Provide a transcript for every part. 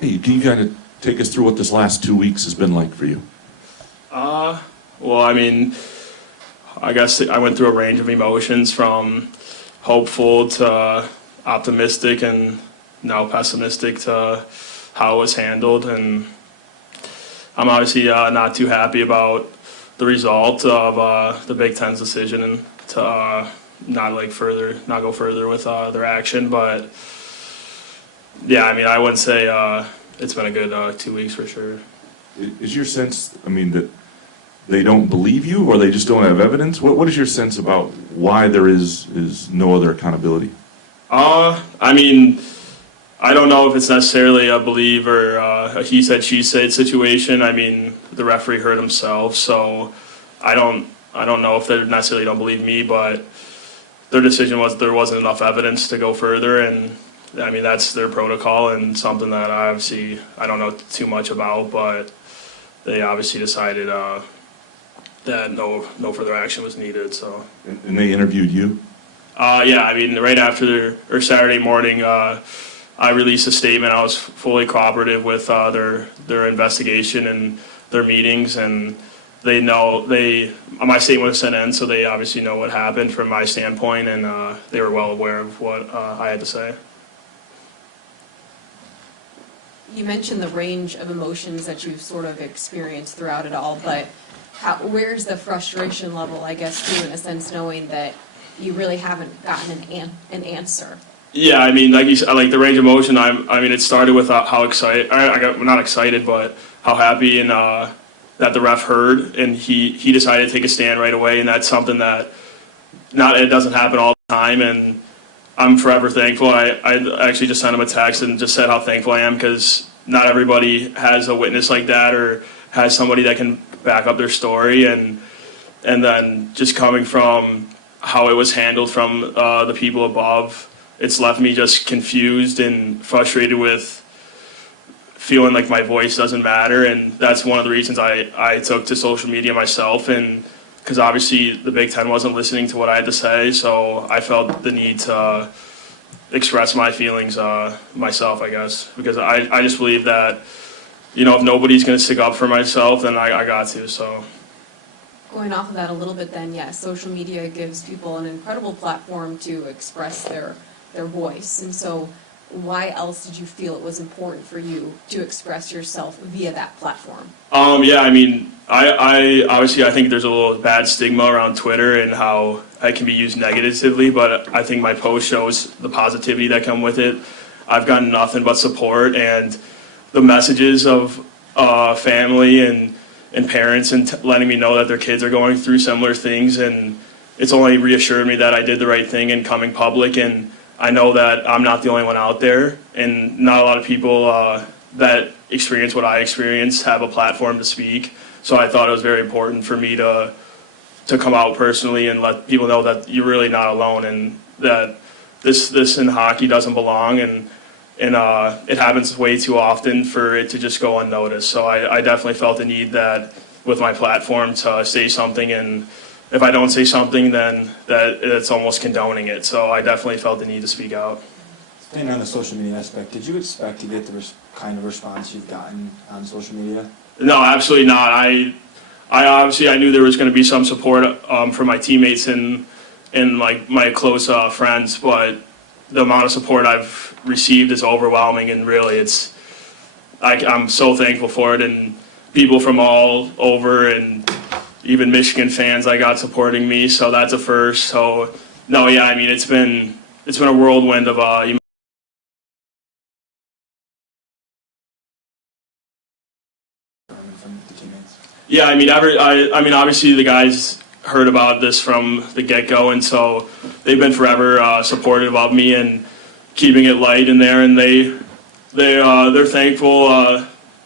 Hey, can you kind of take us through what this last 2 weeks has been like for you? Well, I mean, I guess I went through a range of emotions from hopeful to optimistic and now pessimistic to how it was handled. And I'm obviously not too happy about the result of the Big Ten's decision and to not go further with their action. But yeah, I mean, I wouldn't say it's been a good 2 weeks for sure. Is your sense, I mean, that they don't believe you or they just don't have evidence? What is your sense about why there is no other accountability? I mean, I don't know if it's necessarily a believe or a he said, she said situation. I mean, the referee hurt himself, so I don't know if they necessarily don't believe me, but their decision was there wasn't enough evidence to go further, and I mean, that's their protocol and something that I don't know too much about, but they obviously decided that no further action was needed. So. And they interviewed you? Yeah, I mean, right after or Saturday morning, I released a statement. I was fully cooperative with their investigation and their meetings, and my statement was sent in, so they obviously know what happened from my standpoint, and they were well aware of what I had to say. You mentioned the range of emotions that you've sort of experienced throughout it all, but where's the frustration level, I guess, too, in a sense, knowing that you really haven't gotten an answer? Yeah, I mean, like you said, like the range of emotion. I mean, it started with how excited I got, not excited, but how happy and that the ref heard, and he decided to take a stand right away, and that's something that it doesn't happen all the time, and I'm forever thankful. I actually just sent him a text and just said how thankful I am, because not everybody has a witness like that or has somebody that can back up their story, and then just coming from how it was handled from the people above, it's left me just confused and frustrated with feeling like my voice doesn't matter, and that's one of the reasons I took to social media myself, and because obviously the Big Ten wasn't listening to what I had to say, so I felt the need to express my feelings myself, I guess, because I just believe that, you know, if nobody's going to stick up for myself, then I got to, so. Going off of that a little bit then, yes, social media gives people an incredible platform to express their voice, and so why else did you feel it was important for you to express yourself via that platform? Yeah, I mean, I obviously I think there's a little bad stigma around Twitter and how it can be used negatively, but I think my post shows the positivity that come with it. I've gotten nothing but support, and the messages of family and parents and letting me know that their kids are going through similar things, and it's only reassured me that I did the right thing in coming public, and I know that I'm not the only one out there, and not a lot of people that experience what I experienced have a platform to speak. So I thought it was very important for me to come out personally and let people know that you're really not alone, and that this in hockey doesn't belong, and it happens way too often for it to just go unnoticed. So I definitely felt the need that with my platform to say something, and if I don't say something, then it's almost condoning it. So I definitely felt the need to speak out. Staying on the social media aspect, did you expect to get the kind of response you've gotten on social media? No, absolutely not. I obviously I knew there was going to be some support from my teammates and like my close friends, but the amount of support I've received is overwhelming, and really I'm so thankful for it, and people from all over, and even Michigan fans I got supporting me, so that's a first. So no, yeah, I mean it's been a whirlwind of From the teammates? yeah, I mean obviously the guys heard about this from the get-go, and so they've been forever supportive of me and keeping it light in there, and they're thankful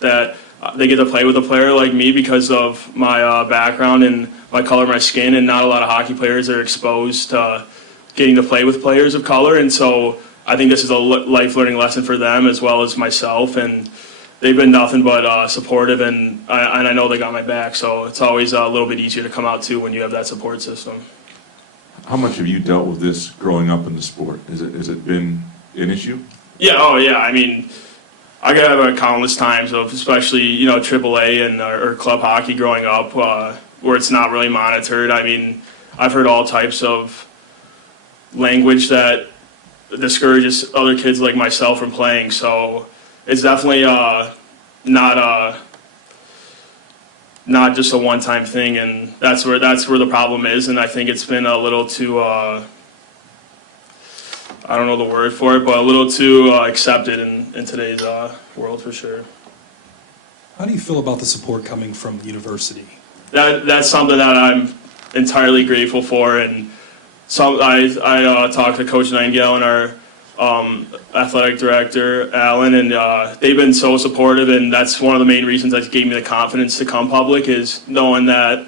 that they get to play with a player like me because of my background and my color of my skin, and not a lot of hockey players are exposed to getting to play with players of color, and so I think this is a life learning lesson for them as well as myself, and they've been nothing but supportive, and I know they got my back, so it's always a little bit easier to come out too when you have that support system. How much have you dealt with this growing up in the sport? Has it been an issue? Yeah, oh yeah, I mean, I could have countless times of, especially, you know, AAA and or club hockey growing up, where it's not really monitored. I mean, I've heard all types of language that discourages other kids like myself from playing. So it's definitely not just a one-time thing, and that's where the problem is. And I think it's been a little too I don't know the word for it, but a little too accepted in today's world for sure. How do you feel about the support coming from the university? That's something that I'm entirely grateful for, and I talked to Coach Nightingale and our athletic director Alan, and they've been so supportive, and that's one of the main reasons that gave me the confidence to come public, is knowing that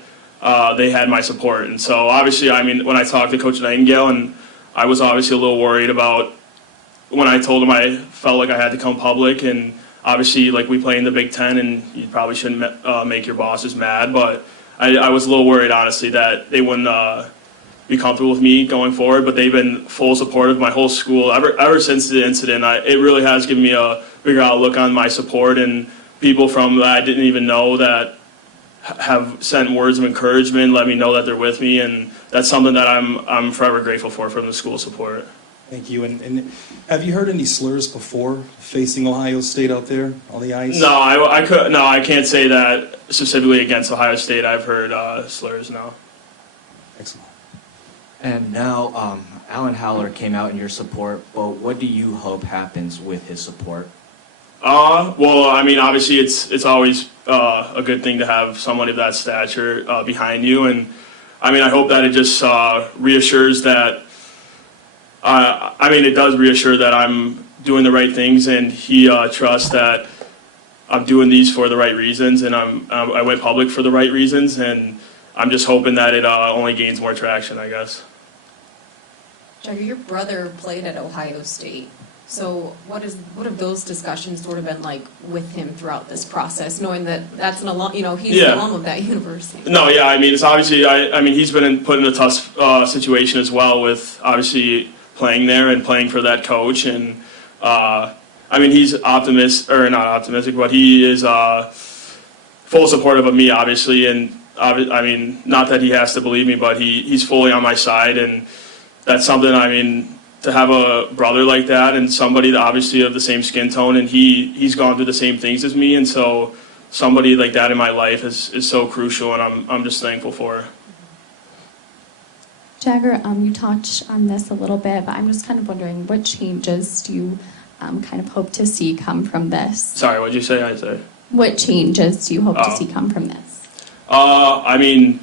they had my support. And so obviously, I mean, when I talked to Coach Nightingale, and I was obviously a little worried about when I told him I felt like I had to come public, and obviously, like, we play in the Big Ten, and you probably shouldn't make your bosses mad, but I was a little worried, honestly, that they wouldn't be comfortable with me going forward. But they've been full support of my whole school ever since the incident. It really has given me a bigger outlook on my support, and people from that I didn't even know that have sent words of encouragement, let me know that they're with me, and that's something that I'm forever grateful for from the school support. Thank you. And have you heard any slurs before facing Ohio State out there on the ice? No, I can't say that specifically against Ohio State. I've heard slurs. No. Excellent. And now, Alan Haller came out in your support, but what do you hope happens with his support? Well, I mean, obviously, it's always a good thing to have somebody of that stature behind you, and I mean, I hope that it just reassures that. I mean, it does reassure that I'm doing the right things, and he trusts that I'm doing these for the right reasons, and I went public for the right reasons, and I'm just hoping that it only gains more traction, I guess. Jagger, your brother played at Ohio State. So what have those discussions sort of been like with him throughout this process, knowing that that's an alum, you know, he's an alum of that university? No, yeah, I mean, it's obviously, I mean, he's been put in a tough situation as well, with obviously playing there and playing for that coach. And I mean, he's not optimistic, but he is full supportive of me, obviously. And I mean, not that he has to believe me, but he's fully on my side, and that's something, I mean, to have a brother like that, and somebody that obviously of the same skin tone, and he's gone through the same things as me, and so somebody like that in my life is so crucial, and I'm just thankful for. Jagger, you touched on this a little bit, but I'm just kind of wondering, what changes do you kind of hope to see come from this? Sorry, what'd you say? What changes do you hope to see come from this? I mean,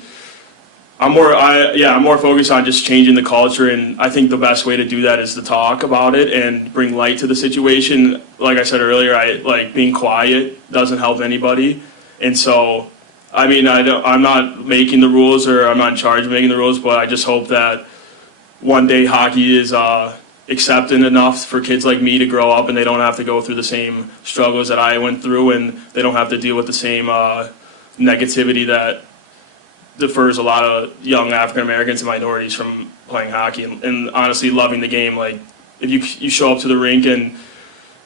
I'm more focused on just changing the culture, and I think the best way to do that is to talk about it and bring light to the situation. Like I said earlier, being quiet doesn't help anybody, and so I mean, I'm not making the rules, or I'm not in charge of making the rules, but I just hope that one day hockey is accepted enough for kids like me to grow up, and they don't have to go through the same struggles that I went through, and they don't have to deal with the same negativity that defers a lot of young African Americans and minorities from playing hockey, and honestly loving the game. Like, if you show up to the rink and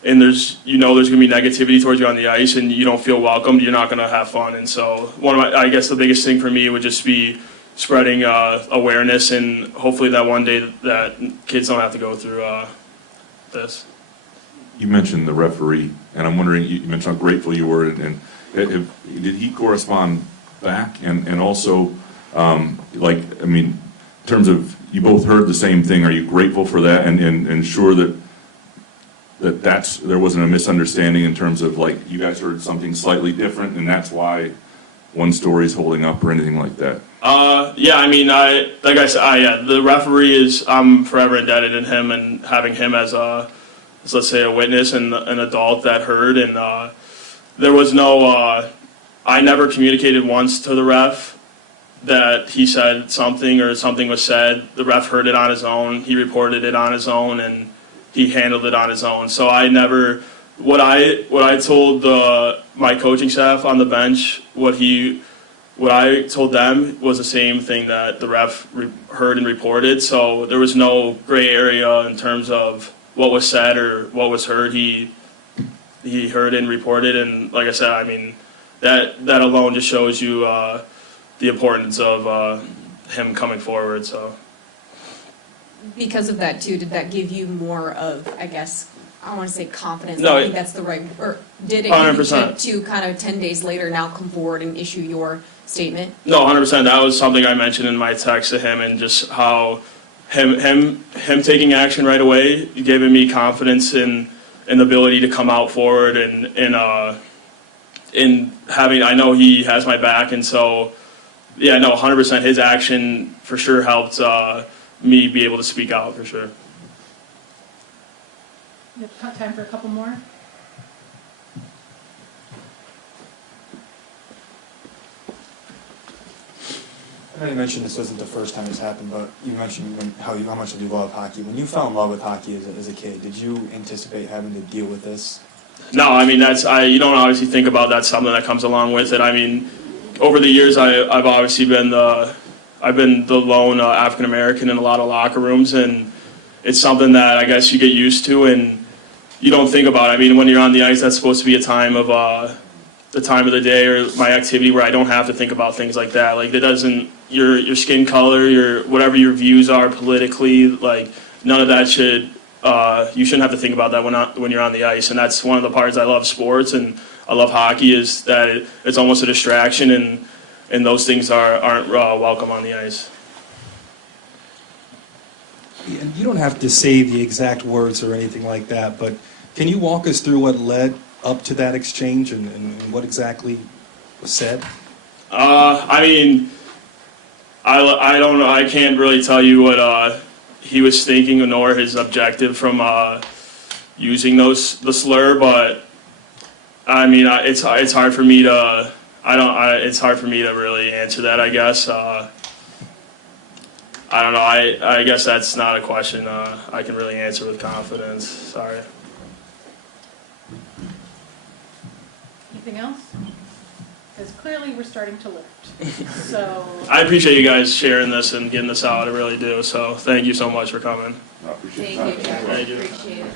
there's there's going to be negativity towards you on the ice, and you don't feel welcomed, you're not going to have fun. And so I guess the biggest thing for me would just be spreading awareness, and hopefully that one day that kids don't have to go through this. You mentioned the referee, and I'm wondering, you mentioned how grateful you were, and did he correspond back? And also, I mean, in terms of, you both heard the same thing, are you grateful for that, and sure that there wasn't a misunderstanding in terms of, like, you guys heard something slightly different, and that's why one story's holding up, or anything like that? Yeah, I mean, the referee I'm forever indebted to him, and having him as let's say a witness and an adult that heard, and there was no, I never communicated once to the ref that he said something or something was said. The ref heard it on his own, he reported it on his own, and he handled it on his own. So I never, what I told my coaching staff on the bench, what I told them was the same thing that the ref heard and reported. So there was no gray area in terms of what was said or what was heard. He he heard and reported. And like I said, I mean, that alone just shows you the importance of him coming forward. So Because of that too, did that give you more of, I guess, I don't want to say confidence, No, I think that's the right, or did it give you 100%. to kind of 10 days later now come forward and issue your statement? no, 100%. That was something I mentioned in my text to him, and just how him taking action right away, giving me confidence in the ability to come out forward and in having, I know he has my back, and so yeah, no, 100%. His action for sure helped me be able to speak out for sure. We have time for a couple more. I know you mentioned this wasn't the first time this happened, but you mentioned how much you love hockey. When you fell in love with hockey as a kid, did you anticipate having to deal with this? No, I mean, you don't obviously think about that, something that comes along with it. I mean, over the years, I've obviously been the lone African American in a lot of locker rooms, and it's something that I guess you get used to and you don't think about it. I mean, when you're on the ice, that's supposed to be a time of the time of the day or my activity where I don't have to think about things like that. Like, it doesn't, your skin color, your whatever your views are politically, like none of that should, you shouldn't have to think about that when you're on the ice. And that's one of the parts I love sports and I love hockey, is that it's almost a distraction, and those things aren't welcome on the ice. And you don't have to say the exact words or anything like that, but can you walk us through what led up to that exchange and what exactly was said? I mean, I don't know. I can't really tell you what he was thinking nor his objective from using the slur, but I mean, it's hard for me to it's hard for me to really answer that, I guess. I don't know. I guess that's not a question I can really answer with confidence. Sorry. Anything else? Because clearly we're starting to lift. So. I appreciate you guys sharing this and getting this out. I really do. So thank you so much for coming. I appreciate Thank that. you, Jack. Thank you. Appreciate it.